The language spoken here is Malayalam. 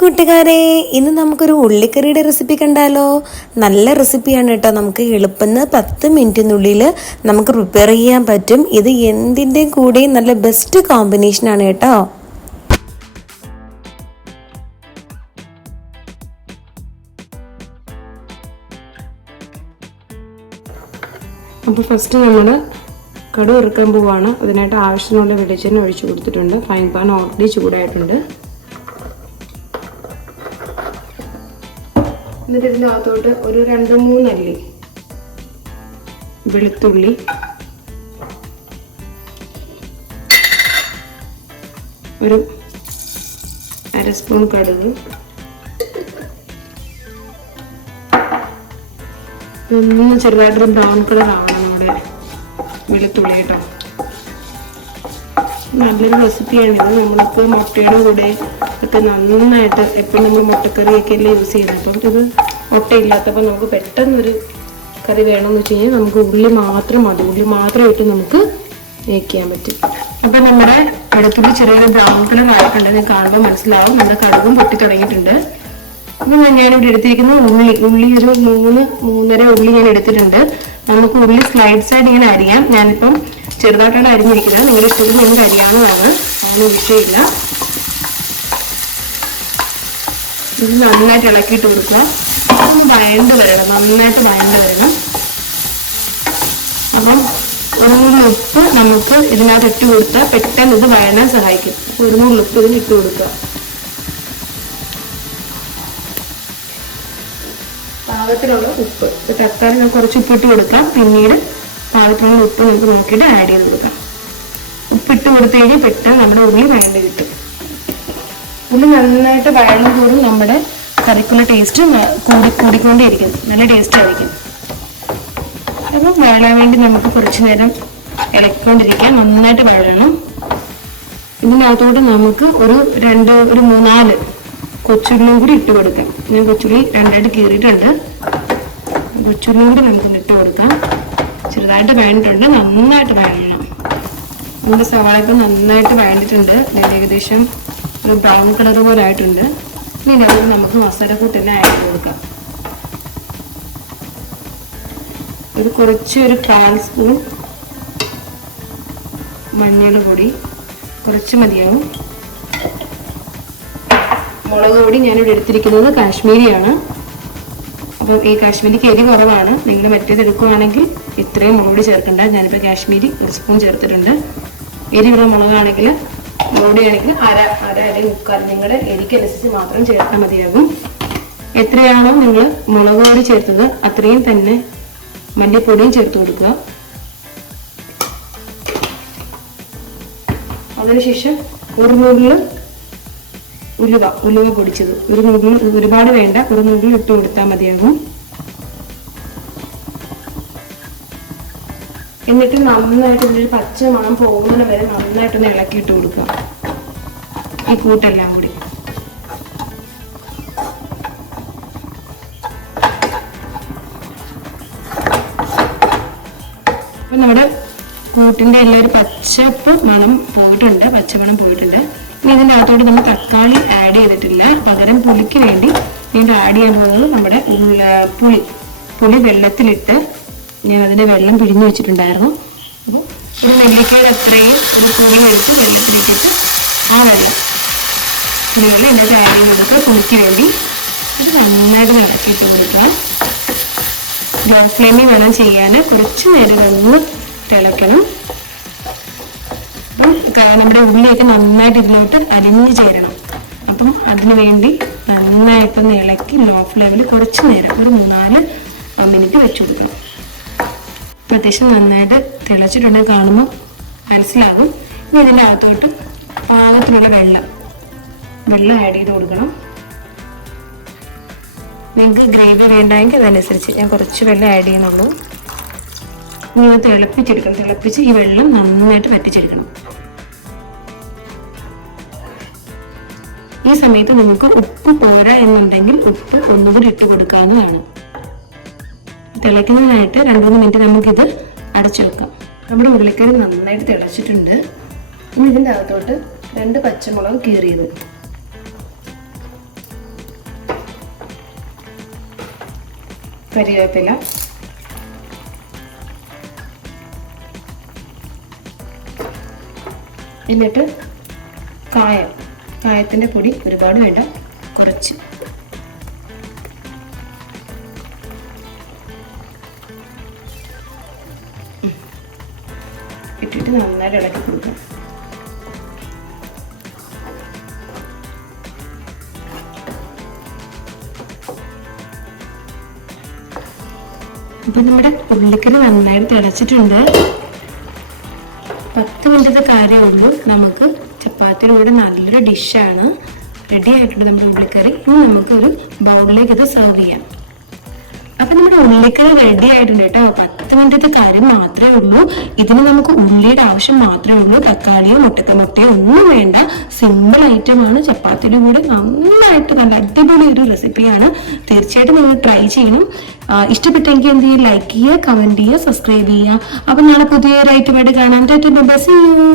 കൂട്ടുകാരെ ഇന്ന് നമുക്കൊരു ഉള്ളിക്കറിയുടെ റെസിപ്പി കണ്ടാലോ? നല്ല റെസിപ്പിയാണ് കേട്ടോ നമുക്ക് എളുപ്പന്ന് പത്ത് മിനിറ്റിനുള്ളിൽ നമുക്ക് പ്രിപ്പയർ ചെയ്യാൻ പറ്റും. ഇത് എന്തിന്റെ കൂടെയും നല്ല ബെസ്റ്റ് കോമ്പിനേഷനാണ് കേട്ടോ അപ്പോൾ ഫസ്റ്റ് നമ്മൾ കടുക് പോവുകയാണ് അതിനായിട്ട് ആവശ്യത്തിനുള്ള വെളിച്ചെണ്ണ ഒഴിച്ചു കൊടുത്തിട്ടുണ്ട്. ഫൈൻ പാൻ ഓൾറെഡി ചൂടായിട്ടുണ്ട്. എന്നിട്ട് ഇതിനകത്തോട്ട് ഒരു രണ്ട് മൂന്നല്ലി വെളുത്തുള്ളി. ഒരു അര സ്പൂൺ കടുക്. ഒന്ന് ചെറുതായിട്ടൊരു ബ്രൗൺ കളർ ആവണം നമ്മുടെ വെളുത്തുള്ളി കേട്ടോ നല്ലൊരു റെസിപ്പിയാണ് ഇത് നമ്മളിപ്പോൾ മുട്ടയുടെ കൂടെ ഒക്കെ നന്നായിട്ട് എപ്പോഴും നമ്മൾ മുട്ടക്കറിയൊക്കെ അല്ലേ യൂസ് ചെയ്യുന്നത്. അപ്പം ഇത് മുട്ടയില്ലാത്തപ്പോൾ നമുക്ക് പെട്ടെന്നൊരു കറി വേണമെന്ന് വെച്ച് കഴിഞ്ഞാൽ നമുക്ക് ഉള്ളി മാത്രം മതി. ഉള്ളി മാത്രമായിട്ട് നമുക്ക് മേക്ക് ചെയ്യാൻ പറ്റും. അപ്പം നമ്മുടെ അടുത്തിൽ ചെറിയൊരു ബ്രൗൺ കളർ ഞാൻ കാണുമ്പോൾ മനസ്സിലാവും. നമ്മുടെ കടുകും പൊട്ടി തുടങ്ങിയിട്ടുണ്ട്. അപ്പം ഞാനിവിടെ എടുത്തിരിക്കുന്നത് ഉള്ളി. ഉള്ളി ഒരു മൂന്ന് മൂന്നര ഉള്ളി ഞാൻ എടുത്തിട്ടുണ്ട്. നമുക്ക് ഉള്ളി സ്ലൈഡ്സ് ആയിട്ട് ഇങ്ങനെ അരിയാം. ഞാനിപ്പം ചെറുതായിട്ടാണ് അരിഞ്ഞിരിക്കുന്നത്. നിങ്ങളുടെ ഇഷ്ടത്തിൽ നിങ്ങൾക്ക് അരിയാവുന്നതാണ്. അതിന് വിഷയമില്ല ഇത് നന്നായിട്ട് ഇളക്കിയിട്ട് കൊടുക്കുക. വയണ്ട് വരണം. നന്നായിട്ട് വയണ്ട് വരണം. അപ്പം ഒരു ഉപ്പ് നമുക്ക് ഇതിനകത്ത് ഇട്ട് കൊടുത്താൽ പെട്ടെന്ന് ഇത് വയണാൻ സഹായിക്കും. ഒരു ഉപ്പ് ഇതിന് ഇട്ട് കൊടുക്കുക. പാകത്തിലുള്ള ഉപ്പ്. തക്കാളി നമുക്ക് കുറച്ച് ഉപ്പിട്ട് കൊടുക്കാം. പിന്നീട് പാകത്തിനുള്ള ഉപ്പ് നമുക്ക് നോക്കിയിട്ട് ആഡ് ചെയ്ത് കൊടുക്കാം. ഉപ്പിട്ട് കൊടുത്തു കഴിഞ്ഞാൽ പെട്ടെന്ന് നമ്മുടെ ഉള്ളി വഴണ്ട് കിട്ടും. ഉള്ളി നന്നായിട്ട് വഴണം തോറും നമ്മുടെ കറിക്കുള്ള ടേസ്റ്റ് കൂടി കൂടിക്കൊണ്ടേയിരിക്കും. നല്ല ടേസ്റ്റ് ആയിരിക്കും. അപ്പം വഴലാൻ വേണ്ടി നമുക്ക് കുറച്ച് നേരം ഇളക്കിക്കൊണ്ടിരിക്കാം. നന്നായിട്ട് വഴണം. ഇതിനകത്തോട്ട് നമുക്ക് ഒരു രണ്ട് ഒരു മൂന്നാൽ കൊച്ചുള്ളിയും കൂടി ഇട്ട് കൊടുക്കാം. ഞാൻ കൊച്ചുള്ളി രണ്ടായിട്ട് കീറിയിട്ടുണ്ട്. കൊച്ചുള്ളിയും കൂടി നമുക്ക് ഇട്ട് കൊടുക്കാം. ചെറുതായിട്ട് വഴണ്ടിട്ടുണ്ട് നന്നായിട്ട് വഴണം നമ്മുടെ സവാള ഇപ്പം നന്നായിട്ട് വഴണ്ടിട്ടുണ്ട് ഏകദേശം ഒരു ബ്രൗൺ കളർ പോലെ ആയിട്ടുണ്ട്. ഇനി ഇതിനകത്ത് നമുക്ക് മസാലക്കൂട്ടെല്ലാം ആഡ് ചെയ്ത് കൊടുക്കാം. ഒരു കുറച്ച് ഒരു കാൽ സ്പൂൺ മഞ്ഞൾ പൊടി. കുറച്ച് മതിയാവും. മുളക് പൊടി ഞാനിവിടെ എടുത്തിരിക്കുന്നത് കാശ്മീരിയാണ്. അപ്പോൾ ഈ കാശ്മീരിക്ക് എരി കുറവാണ്. നിങ്ങൾ മറ്റേത് എടുക്കുവാണെങ്കിൽ ഇത്രയും മുളക് ചേർക്കണ്ട. ഞാനിപ്പോൾ കാശ്മീരി ഒരു സ്പൂൺ ചേർത്തിട്ടുണ്ട്. എരിവുള്ള മുളകാണെങ്കിൽ മുളക് പൊടിയാണെങ്കിൽ അര അര അര മുക്കാൽ. നിങ്ങളുടെ എരിക്കനുസരിച്ച് മാത്രം ചേർത്താൽ മതിയാകും. എത്രയാണോ നിങ്ങൾ മുളക് പൊടി ചേർത്തത് അത്രയും തന്നെ മല്ലിപ്പൊടിയും ചേർത്ത് കൊടുക്കുക. അതിനുശേഷം നുള്ളിൽ ഉലുവ ഉലുവ പൊടിച്ചത്. ഒരു നൂറിന് ഒരുപാട് വേണ്ട ഒരു നൂറിന് ഇട്ട് കൊടുത്താൽ മതിയാകും. എന്നിട്ട് നന്നായിട്ട് ഇതിന്റെ ഒരു പച്ച മണം പോകുന്നത് വരെ നന്നായിട്ടൊന്ന് ഇളക്കിയിട്ട് കൊടുക്കുക. ഈ കൂട്ടെല്ലാം കൂടി. അപ്പൊ നമ്മുടെ കൂട്ടിന്റെ എല്ലാം ഒരു പച്ചപ്പ് മണം പോയിട്ടുണ്ട് പച്ചമണം പോയിട്ടുണ്ട്. ഇനി ഇതിന്റെ അകത്തോട്ട് നമ്മൾ തക്കാളി ആഡ് ചെയ്തിട്ടില്ല. പകരം പുളിക്ക് വേണ്ടി വീണ്ടും ആഡ് ചെയ്യാൻ പോകുന്നത് നമ്മുടെ പുളി പുളി വെള്ളത്തിലിട്ട് ഞാൻ അതിന്റെ വെള്ളം പിഴിഞ്ഞു വെച്ചിട്ടുണ്ടായിരുന്നു. അപ്പോൾ ഒരു നെല്ലിക്കയുടെ അത്രയും ഒരു പുളി എടുത്ത് വെള്ളത്തിലിട്ടിട്ട് ആ വെള്ളം പുളിവെള്ളം ഇതിന്റെ ആഡ് ചെയ്ത് കൊടുത്ത് പുളിക്ക് വേണ്ടി ഇത് നന്നായിട്ട് ഇളക്കിയിട്ട് കൊടുക്കുക ഗ്യാസ് ഫ്ലെയിമിൽ വേണം ചെയ്യാൻ. കുറച്ച് നേരം ഒന്ന് തിളയ്ക്കണം അപ്പം നമ്മുടെ ഉള്ളിയൊക്കെ നന്നായിട്ട് ഇതിലോട്ട് അരിഞ്ഞു ചേരണം. അപ്പം അതിന് വേണ്ടി നന്നായിട്ടൊന്ന് ഇളക്കി ലോ ഫ്ലെയിമിൽ കുറച്ച് നേരം ഒരു മൂന്നാൽ മിനിറ്റ് വെച്ച് കൊടുക്കണം. അപ്പം അത്യാവശ്യം നന്നായിട്ട് തിളച്ചിട്ടുണ്ടെങ്കിൽ കാണുമ്പോൾ മനസ്സിലാകും. ഇനി ഇതിന്റെ അകത്തോട്ട് പാകത്തിലുള്ള വെള്ളം വെള്ളം ആഡ് ചെയ്ത് കൊടുക്കണം. നിങ്ങൾക്ക് ഗ്രേവി വേണ്ടെങ്കിൽ അതനുസരിച്ച് ഞാൻ കുറച്ച് വെള്ളം ആഡ് ചെയ്യുന്നുള്ളൂ. നിങ്ങൾ തിളപ്പിച്ചെടുക്കണം. തിളപ്പിച്ച് ഈ വെള്ളം നന്നായിട്ട് വറ്റിച്ചെടുക്കണം. ഈ സമയത്ത് നിങ്ങൾക്ക് ഉപ്പ് പോരാ എന്നുണ്ടെങ്കിൽ ഉപ്പ് ഒന്നുകൂടി ഇട്ട് കൊടുക്കാവുന്നതാണ്. തിളയ്ക്കുന്നതിനായിട്ട് രണ്ടു മൂന്ന് മിനിറ്റ് നമുക്കിത് അടച്ചു വെക്കാം. നമ്മുടെ ഉരുളിക്കറി നന്നായിട്ട് തിളച്ചിട്ടുണ്ട്. ഇനി ഇതിന്റെ അകത്തോട്ട് രണ്ട് പച്ചമുളക് കീറിയത്. കറിവേപ്പില എന്നിട്ട് കായം കായത്തിന്റെ പൊടി ഒരുപാട് വേണ്ട കുറച്ച്. ഇട്ടിട്ട് നന്നായിട്ട് ഇളക്കി കൊടുക്കാം ഇപ്പൊ നമ്മുടെ ഉള്ളിക്കറി നന്നായിട്ട് തിളച്ചിട്ടുണ്ട്. പത്ത് മിനിറ്റത്തെ കാര്യമുള്ളൂ. നമുക്ക് ചപ്പാത്തിയുടെ കൂടെ നല്ലൊരു ഡിഷാണ് റെഡി ആയിട്ടുണ്ട് നമ്മുടെ ഉള്ളിക്കറി ഇനി നമുക്കൊരു ബൗളിലേക്ക് ഇത് സെർവ് ചെയ്യാം. അപ്പൊ നമ്മുടെ ഉള്ളിക്കറി റെഡി ആയിട്ടുണ്ട് കേട്ടോ. പത്ത് മിനിറ്റത്തെ കാര്യം മാത്രമേ ഉള്ളൂ. ഇതിന് നമുക്ക് ഉള്ളിയുടെ ആവശ്യം മാത്രമേ ഉള്ളൂ. തക്കാളിയോ മുട്ടക്ക മുട്ടയോ ഒന്നും വേണ്ട. സിമ്പിൾ ഐറ്റമാണ് ചപ്പാത്തിയുടെ കൂടെ നന്നായിട്ട് നല്ല അടിപൊളി ഒരു റെസിപ്പിയാണ് തീർച്ചയായിട്ടും നിങ്ങൾ ട്രൈ ചെയ്യണം. ഇഷ്ടപ്പെട്ടെങ്കിൽ എന്ത് ചെയ്യുക? ലൈക്ക് ചെയ്യുക കമന്റ് ചെയ്യുക സബ്സ്ക്രൈബ് ചെയ്യുക. അപ്പൊ നാളെ പുതിയൊരു ഐറ്റം ആയിട്ട് കാണാൻ ബസ് ചെയ്യൂ